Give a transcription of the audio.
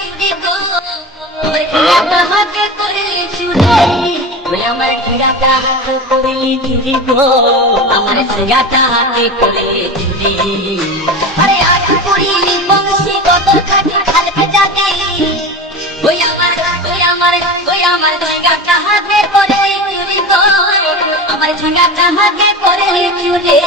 চুরি গো আমার ঠেঙ্গাটা হাতে করে চুরি ওই আমার ঠেঙ্গাটা হাতে করে চুরি গো আমার ঠেঙ্গাটা হাতে করে চুরি আরে আজ পুরি বংশী কত খাটি খালবে জাগে ওই আমার ঠেঙ্গাটা হাতে করে চুরি গো আমার ঠেঙ্গাটা হাতে করে চুরি